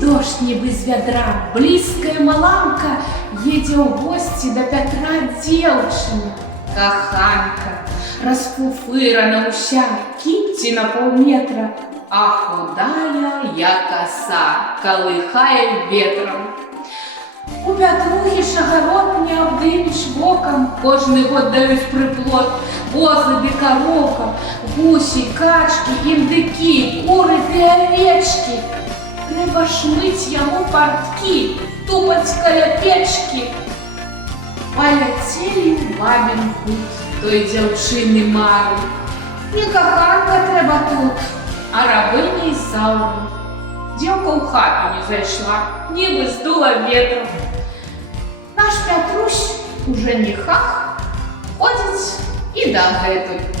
дождь не без вядра, блізкая маланка едзе ў госці да Пятра дзеўчына. Каханка, расфуфырана ўся, кіпці на паўметра, а худая, як коса, колыхае ветром. У Пятрухі ж агарод не абдымеш вокам, кожны год даюць прыплод, возы ды кароўка, гусі, качкі, індыкі, куры ды авечкі. Трэба ж мыць яму парткі, тупаць каля печкі. Паляцелі ў бабін кут той дзяўчыны мары. Не каханка трэба тут, а рабыня і саўра. Дзеўка ў хату не зайшла, нібы здула ветром. Наш Пятрусь у жаніхах ходзіць і дагэтуль.